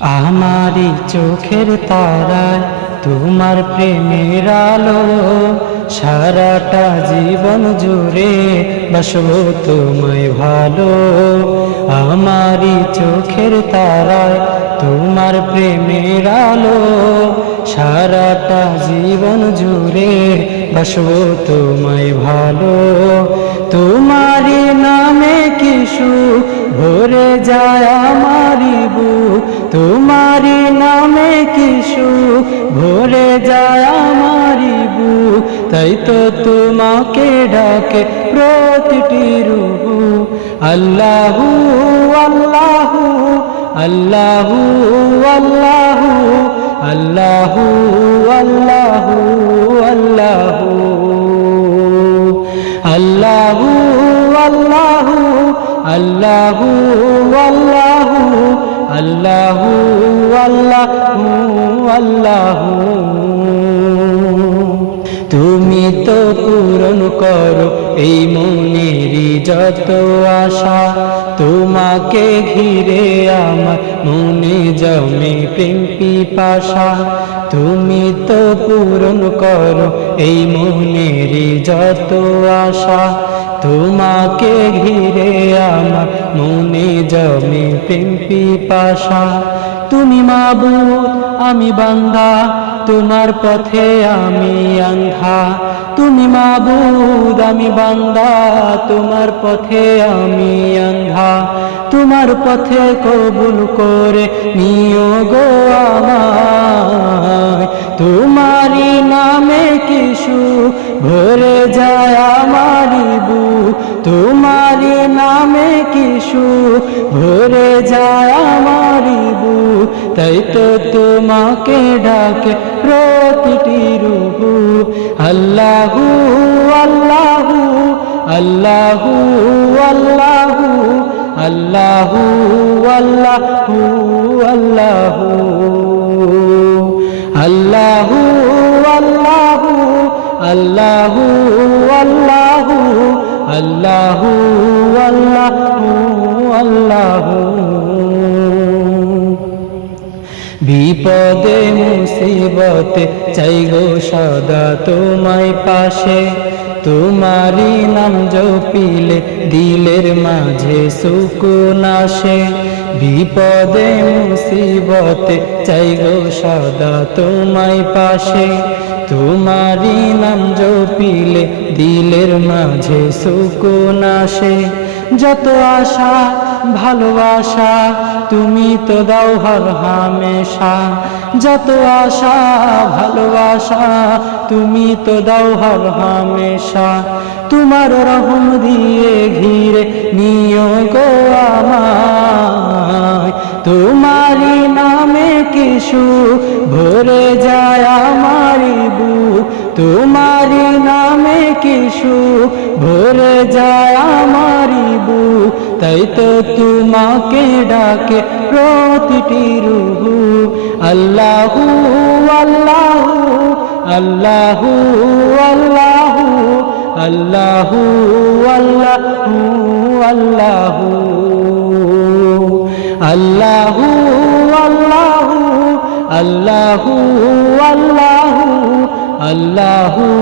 আমারি চোখের তারায় তোমার প্রেমের আলো, সারাটা জীবন জুড়ে বসবো তোমায় ভালো। আমারি চোখের তারায় তোমার প্রেমের আলো, সারাটা জীবন জুড়ে বসবো তোমায় ভালো। তোমারি নামে কিশু ভরে যায় আমারি বুক। ভরে যায় আমারি বুক, তাই তো তোমাকে ডাকে প্রতিটি রূপ। আল্লাহু আল্লাহু আল্লাহু আল্লাহু আল্লাহু আল্লাহু আল্লাহু। আল্লাহু আল্লাহু আল্লাহু আল্লাহু আল্লাহু আল্লাহু। আল্লাহু। তুমি তো পূরণ করো এই মনেরই যত আশা। তোমাকে ঘিরে আমার মনে জমে প্রেম পিপাসা। তুমি তো পূরণ করো এই মনেরই যত আশা। তোমাকে ঘিরে আমার মনে জমে প্রেম পিপাসা। তুমি মাবুদ আমি বান্দা তোমার পথে আমি আন্ধা তুমি মাবুদ, আমি বান্দা। তোমার পথে আমি আন্ধা তোমার পথে কবুল করে নিও গো আমায়। তোমারি নামে কিশু ভরে যায় আমারি বুক। তোমারি নামে কিশু ভরে যায় আমারি তাই তো তোমাকে ডাকে প্রতিটি রূপ আল্লাহু আল্লাহু আল্লাহু আল্লাহু আল্লাহু আল্লাহু আল্লাহু আল্লাহু আল্লাহু আল্লাহু আল্লাহু আল্লাহু আল্লাহু আল্লাহু বিপদে, মুসিবতে চাই গো সদা তোমায় পাশে। তোমারি নাম জপিলে দিলের মাঝে সুকুন আসে। বিপদে, মুসিবতে চাই গো সদা তোমায় পাশে। তোমারি নাম জপিলে দিলের মাঝে সুকুন আসে। যত আশা ভালোবাসা, তুমি তো দাও হর হামেশা। যত আশা, ভালোবাসা, তুমি তো দাও হর হামেশা। তোমার রহম দিয়ে ঘিরে নিও গো তোমারি নামে কিশু ভরে যায় আমারি বুক। তোমারি নামে কিশু ভরে যায় আমারি বুক, তাই তো তোমাকে ডাকে প্রতিটি রুহু। আল্লাহু আল্লাহু আল্লাহু আল্লাহু আল্লাহু আল্লাহু আল্লাহু। আল্লাহু আল্লাহু আল্লাহু আল্লাহু আল্লাহু।